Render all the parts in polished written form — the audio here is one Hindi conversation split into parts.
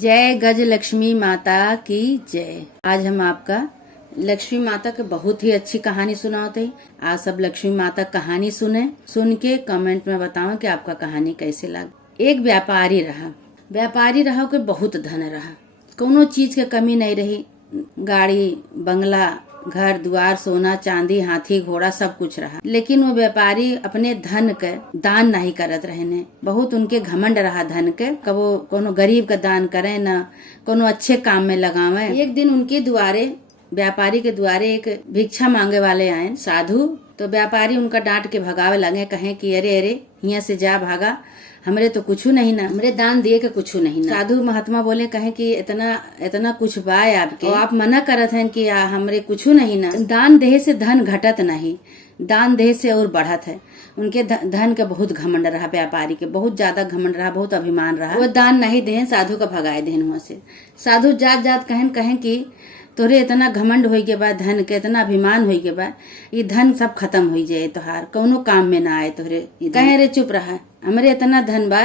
जय गज लक्ष्मी माता की जय। आज हम आपका लक्ष्मी माता के बहुत ही अच्छी कहानी सुनाते हैं। आज सब लक्ष्मी माता कहानी सुन के कमेंट में बताओ कि आपका कहानी कैसे लगा। एक व्यापारी रहा के बहुत धन रहा, कोनो चीज के कमी नहीं रही। गाड़ी बंगला घर द्वार सोना चांदी हाथी घोड़ा सब कुछ रहा, लेकिन वो व्यापारी अपने धन के दान नहीं करत रहे ने। बहुत उनके घमंड रहा धन के, कबो कोनो गरीब का दान करे न कोनो अच्छे काम में लगावे। एक दिन उनके द्वारे व्यापारी के द्वारे एक भिक्षा मांगे वाले आए साधु। तो व्यापारी उनका डांट के भगावे लगे, कहे कि अरे यहाँ से जा भागा, हमरे तो कुछ नहीं ना, हमरे दान दिए के कुछ नहीं ना। साधु महात्मा बोले, कहे कि इतना कुछ बाय आपके, और आप मना करत हैं कि हमरे कुछ नहीं ना। दान देहे से धन घटत नहीं, दान देहे से और बढ़त है। उनके धन के बहुत घमंड रहा, व्यापारी के बहुत ज्यादा घमंड रहा, बहुत अभिमान रहा। वो दान नहीं दे, साधु का भगाए देन वहाँ से। साधु जात कहें कि तोरे इतना घमंड होई के बाद, धन के इतना अभिमान होई के बाद, ये धन सब खत्म हो जाए, तोहार कौनो काम में ना आए तोहरे। कहे रे चुप रहा, हमरे इतना धन बा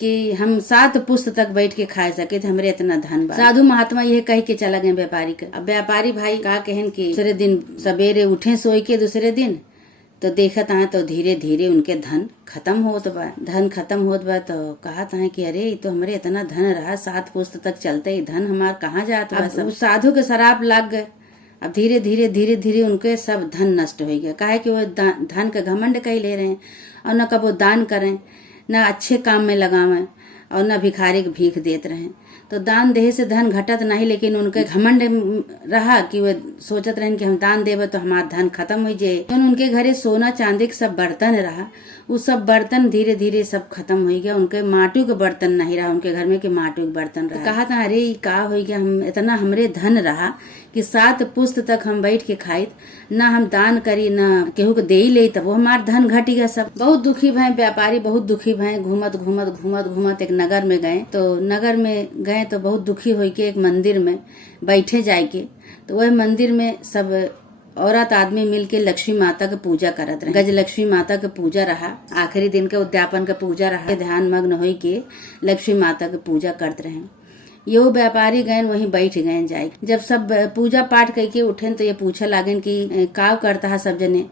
कि हम 7 पुस्त तक बैठ के खा सके थे, हमरे इतना धन बा। साधु महात्मा ये कह के चला गए व्यापारी के। अब व्यापारी भाई कहा कहन कि दूसरे दिन सवेरे उठे सोई के दूसरे दिन तो देखत आए तो धीरे धीरे उनके धन खत्म होत बा। तो कहत आए कि अरे तो हमरे इतना धन रहा, 7 पुस्त तक चलते, धन हमार कहाँ जात बा। सब साधु के शराब लग गए। अब धीरे धीरे उनके सब धन नष्ट हो गया। काहे कि वो धन का घमंड कहीं ले रहे हैं, और न कबो दान करें, न अच्छे काम में लगावें, और न भिखारी के भीख देते रहे। तो दान देहे से धन घटत नहीं, लेकिन उनके घमंड रहा कि वो सोचत रहे कि हम दान देवे तो हमारा धन खत्म हो जाए। तो उनके घरे सोना चांदी के सब बर्तन रहा, वो सब बर्तन धीरे धीरे सब खत्म हो गया। उनके माटू के बर्तन नहीं रहा, उनके घर में के माटू के बर्तन रहा। तो कहा था अरे का हो गया, हम इतना हमरे धन रहा कि 7 पुस्त तक हम बैठ के खाई, ना हम दान करी ना केहू को दे ही ले, तब वो हमार धन घट गया सब। बहुत दुखी भय व्यापारी, बहुत दुखी भय। घूमत एक नगर में गए। तो नगर में गए तो बहुत दुखी हो के एक मंदिर में बैठे जाए के। तो वह मंदिर में सब औरत आदमी मिल के लक्ष्मी माता के पूजा करत रहे। गज लक्ष्मी माता के पूजा रहा, आखिरी दिन के उद्यापन का पूजा रहा। ध्यान मग्न हो के लक्ष्मी माता के पूजा करते रहे। यो व्यापारी गए वहीं बैठ गए जाए। जब सब पूजा पाठ करके उठे तो ये पूछा लागन कि का करता है सब जने।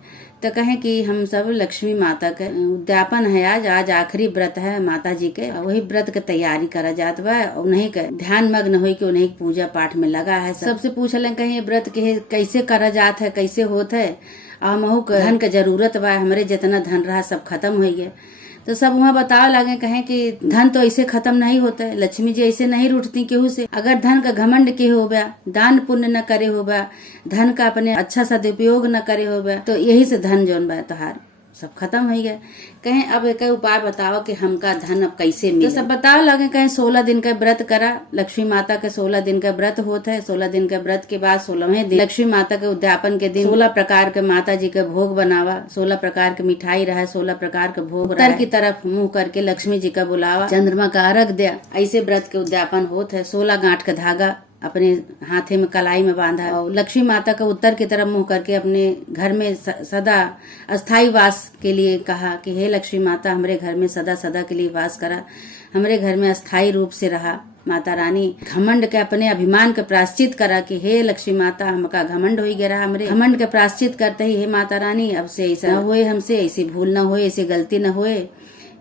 तो कहे कि हम सब लक्ष्मी माता के उद्यापन है, आज आखिरी व्रत है माता जी के, वही व्रत के तैयारी करा जात बा। उन्हीं के ध्यान मग्न हो के उन्हीं पूजा पाठ में लगा है। सबसे पूछलन कहीं व्रत के कैसे करा जात है, कैसे होत है, और महू धन के जरूरत बा, हमरे जितना धन रहा सब खत्म हो गया। तो सब वहाँ बतावे लगे, कहें कि धन तो ऐसे खत्म नहीं होता है, लक्ष्मी जी ऐसे नहीं रूठती केहू से। अगर धन का घमंड के हो गया, दान पुण्य न करे हो गया, धन का अपने अच्छा सदुपयोग न करे हो गया, तो यही से धन जोन बा तोहार सब खत्म हो गया। कहें अब एक उपाय बताओ कि हमका धन अब कैसे मिले। तो सब बताओ लगे, कहें 16 दिन का व्रत करा। लक्ष्मी माता के 16 दिन का व्रत होता है। 16 दिन का व्रत के बाद 16वें दिन लक्ष्मी माता के उद्यापन के दिन 16 प्रकार के माता जी के भोग बनावा, 16 प्रकार के मिठाई रहा, 16 प्रकार के भोग उत्तर की तरफ मुंह करके लक्ष्मी जी का बुलावा, चंद्रमा का अर्घ दिया। ऐसे व्रत के उद्यापन होता है। 16 गांठ का धागा अपने हाथे में कलाई में बांधा, और लक्ष्मी माता का उत्तर की तरफ मुंह करके अपने घर में सदा अस्थाई वास के लिए कहा कि हे लक्ष्मी माता, हमरे घर में सदा के लिए वास करा, हमरे घर में अस्थाई रूप से रहा। माता रानी घमंड के अपने अभिमान के प्रायश्चित करा कि हे लक्ष्मी माता, हमका घमंड हो गया, हमरे घमंड के प्रायश्चित करते ही हे माता रानी अब से ऐसा न होए, हमसे ऐसी भूल न होए, ऐसी गलती न होए।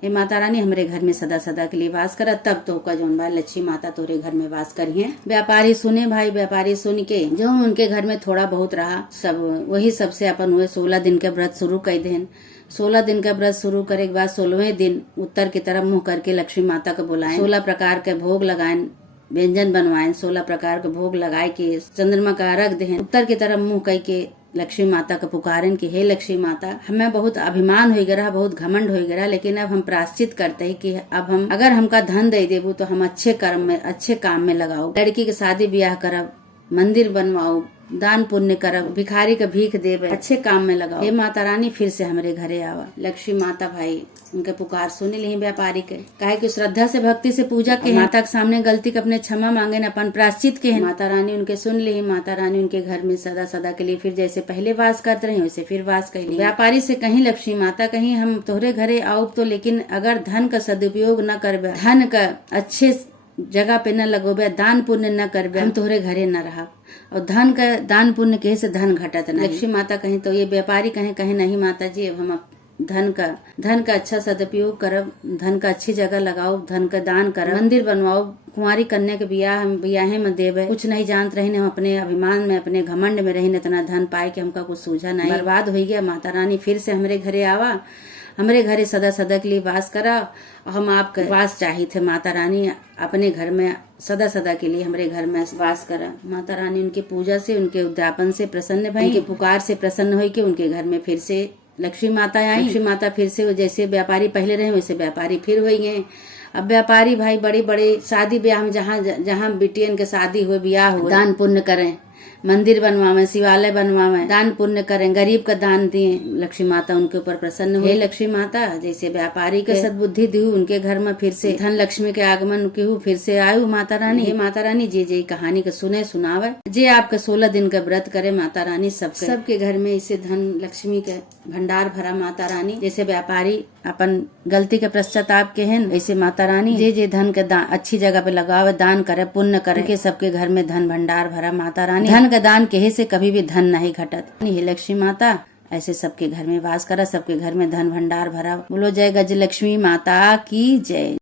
हे माता रानी हमारे घर में सदा के लिए वास करा, तब तो का जोन बा लक्ष्मी माता तोरे घर में वास करिए। व्यापारी सुने भाई, व्यापारी सुन के जो उनके घर में थोड़ा बहुत रहा, सब वही सबसे अपन हुए 16 दिन के व्रत शुरू कर देन। 16 दिन का व्रत शुरू करे के बाद 16वें दिन उत्तर की तरफ मुंह करके लक्ष्मी माता को बुलाएं, 16 प्रकार के भोग लगाएं, व्यंजन बनवाएं, 16 प्रकार के भोग लगाए के चंद्रमा का अर्घ दें। उत्तर की तरफ मुंह कह के लक्ष्मी माता को पुकारन कि हे लक्ष्मी माता, हमें बहुत अभिमान हो गया, बहुत घमंड हो गया, लेकिन अब हम प्रायश्चित करते हैं कि अब हम अगर हमका धन दे देबू तो हम अच्छे कर्म में अच्छे काम में लगाओ, लड़की के शादी ब्याह करब, मंदिर बनवाओ, दान पुण्य करब, भिखारी के भीख देवे, अच्छे काम में लगाओ। हे माता रानी फिर से हमारे घरे आवा। लक्ष्मी माता भाई उनके पुकार सुनी ली व्यापारी के, काहे कि श्रद्धा से भक्ति से पूजा के माता के सामने गलती के अपने क्षमा मांगे न अपन प्रायश्चित के। माता रानी उनके सुन ली। माता रानी उनके घर में सदा के लिए फिर जैसे पहले वास करते रहे वैसे फिर वास कर ली। व्यापारी से कहीं लक्ष्मी माता कहीं हम तोहरे घरे आओ तो, लेकिन अगर धन का सदुपयोग न करबे, धन का अच्छे जगह पे न लगोबे, दान पुण्य न करबे, हम तोहरे घरे न रहा। और धन का दान पुण्य कहे से धन घटत नहीं। लक्ष्मी माता कहीं तो ये व्यापारी कहे नहीं माता जी, अब हम धन का अच्छा सदुपयोग करब, धन का अच्छी जगह लगाओ, धन का दान करब, मंदिर बनवाओ, कुंवारी कन्या के बियाहे में देवे। कुछ नहीं जानत रही, हम अपने अभिमान में अपने घमंड में रही, इतना धन पाए के हमका कुछ सूझा नहीं, बर्बाद हो गया। माता रानी फिर से हमरे घरे आवा, हमरे घरे सदा सदा के लिए वास करा। और हम आपका वास चाहिए थे माता रानी, अपने घर में सदा सदा के लिए हमरे घर में वास करा। माता रानी उनके पूजा से, उनके उद्यापन से प्रसन्न भई, उनके पुकार से प्रसन्न हुई कि उनके घर में फिर से लक्ष्मी माता आई। लक्ष्मी माता फिर से जैसे व्यापारी पहले रहे वैसे व्यापारी फिर हुई गए। अब व्यापारी भाई बड़े बड़े शादी ब्याह में जहाँ बिटियन के शादी हुए, ब्याह हुए, दान पुण्य करें, मंदिर बनवावे, शिवालय बनवावे, दान पुण्य करें, गरीब का दान दिए। लक्ष्मी माता उनके ऊपर प्रसन्न हुई। लक्ष्मी माता जैसे व्यापारी के सद्बुद्धि दी, उनके घर में फिर से धन लक्ष्मी के आगमन के फिर से आयु। माता रानी, हे माता रानी जे कहानी के सुनावे, जे आपके 16 दिन का व्रत करे माता रानी, सबके घर में इसे धन लक्ष्मी के भंडार भरा। माता रानी जैसे व्यापारी अपन गलती के पश्चाताप के हैं, वैसे माता रानी जे धन के अच्छी जगह पे लगावे, दान करे, पुण्य करे, के सबके घर में धन भंडार भरा। माता रानी धन का दान कहे से कभी भी धन नहीं घटत। हे लक्ष्मी माता ऐसे सबके घर में वास करा, सबके घर में धन भंडार भरा। बोलो जय गज लक्ष्मी माता की जय।